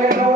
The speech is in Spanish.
Gracias.